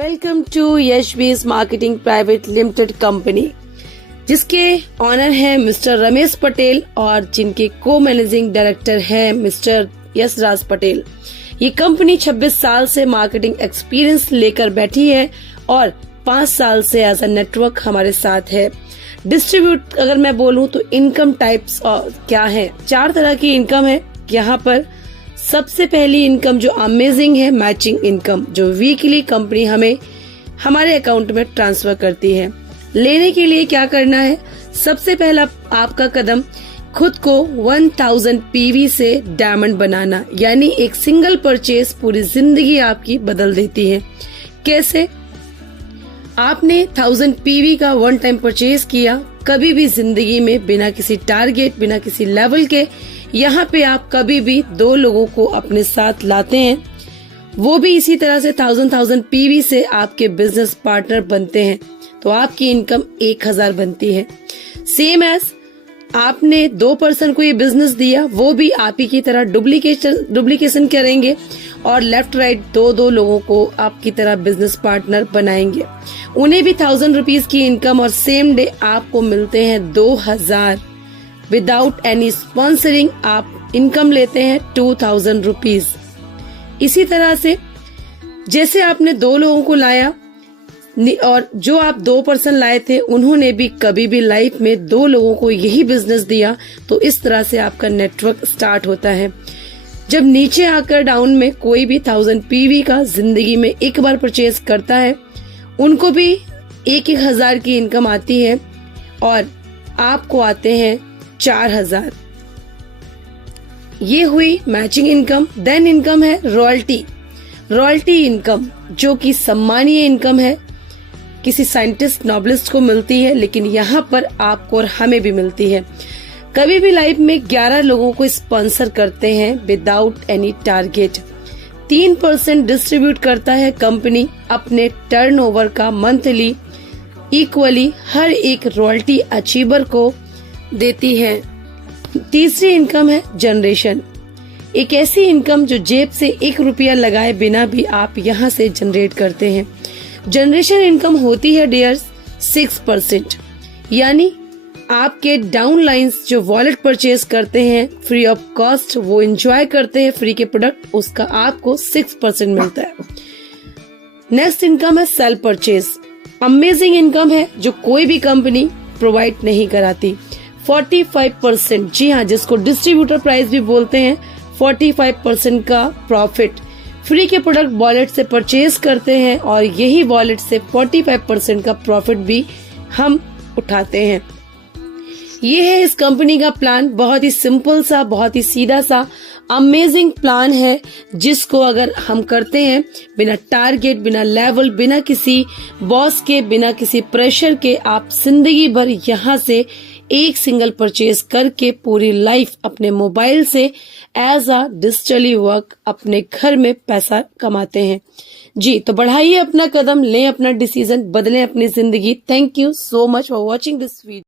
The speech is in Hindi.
Welcome to Yashbiz marketing private limited company, जिसके ऑनर हैं मिस्टर रमेश पटेल और जिनके को मैनेजिंग डायरेक्टर हैं मिस्टर यशराज पटेल। ये कंपनी 26 साल से मार्केटिंग एक्सपीरियंस लेकर बैठी है और 5 साल से एज अ नेटवर्क हमारे साथ है। डिस्ट्रीब्यूट अगर मैं बोलूं तो इनकम टाइप्स क्या है, 4 तरह की इनकम है यहाँ पर। सबसे पहली इनकम जो अमेजिंग है, मैचिंग इनकम, जो वीकली कंपनी हमें हमारे अकाउंट में ट्रांसफर करती है। लेने के लिए क्या करना है, सबसे पहला आपका कदम खुद को 1000 पीवी से डायमंड बनाना, यानी एक सिंगल परचेज पूरी जिंदगी आपकी बदल देती है। कैसे? आपने 1000 पीवी का वन टाइम परचेज किया, कभी भी जिंदगी में बिना किसी टारगेट, बिना किसी लेवल के, यहाँ पे आप कभी भी 2 लोगों को अपने साथ लाते हैं, वो भी इसी तरह से 1000 पीवी से आपके बिजनेस पार्टनर बनते हैं, तो आपकी इनकम 1000 बनती है। सेम एज आपने 2 पर्सन को ये बिजनेस दिया, वो भी आप ही की तरह डुप्लीकेशन करेंगे और लेफ्ट राइट 2 लोगों को आपकी तरह बिजनेस पार्टनर बनाएंगे। उन्हें भी 1000 रुपीज की इनकम और सेम डे आपको मिलते हैं 2000। विदाउट एनी स्पॉन्सरिंग आप इनकम लेते हैं 2000 रुपीज। इसी तरह से जैसे आपने 2 लोगों को लाया और जो आप 2 पर्सन लाए थे उन्होंने भी कभी भी लाइफ में 2 लोगों को यही बिजनेस दिया, तो इस तरह से आपका नेटवर्क स्टार्ट होता है। जब नीचे आकर डाउन में कोई भी 1000 पीवी का जिंदगी में एक बार परचेज करता है, उनको भी 1000 की इनकम आती है और आपको आते हैं 4000। ये हुई मैचिंग इनकम। देन इनकम है रॉयल्टी इनकम, जो कि सम्मानीय इनकम है, किसी साइंटिस्ट नोबलिस्ट को मिलती है, लेकिन यहाँ पर आपको और हमें भी मिलती है। कभी भी लाइफ में 11 लोगों को स्पॉन्सर करते हैं विदाउट एनी टारगेट। 3% डिस्ट्रीब्यूट करता है कंपनी अपने टर्नओवर का मंथली, इक्वली हर एक रॉयल्टी अचीवर को देती है। तीसरी इनकम है जनरेशन, एक ऐसी इनकम जो जेब से 1 रुपया लगाए बिना भी आप यहाँ से जनरेट करते हैं। जनरेशन इनकम होती है डियर्स 6%, यानी आपके डाउन लाइन्स जो वॉलेट परचेज करते हैं फ्री ऑफ कॉस्ट, वो एंजॉय करते हैं फ्री के प्रोडक्ट, उसका आपको 6% मिलता है। नेक्स्ट इनकम है सेल्फ परचेज। अमेजिंग इनकम है जो कोई भी कंपनी प्रोवाइड नहीं कराती। 45%, जी हाँ, जिसको डिस्ट्रीब्यूटर प्राइस भी बोलते हैं, 45% का प्रॉफिट फ्री के प्रोडक्ट वॉलेट से परचेज करते हैं और यही वॉलेट से 45% का प्रॉफिट भी हम उठाते हैं। ये है इस कंपनी का प्लान। बहुत ही सिंपल सा, बहुत ही सीधा सा अमेजिंग प्लान है, जिसको अगर हम करते हैं बिना टारगेट, बिना लेवल, बिना किसी बॉस के, बिना किसी प्रेशर के, आप जिंदगी भर यहाँ से एक सिंगल परचेज करके पूरी लाइफ अपने मोबाइल से एज अ डिजिटली वर्क अपने घर में पैसा कमाते हैं। जी, तो बढ़ाइए अपना कदम, लें अपना डिसीजन, बदलें अपनी जिंदगी। Thank you so much for watching this video.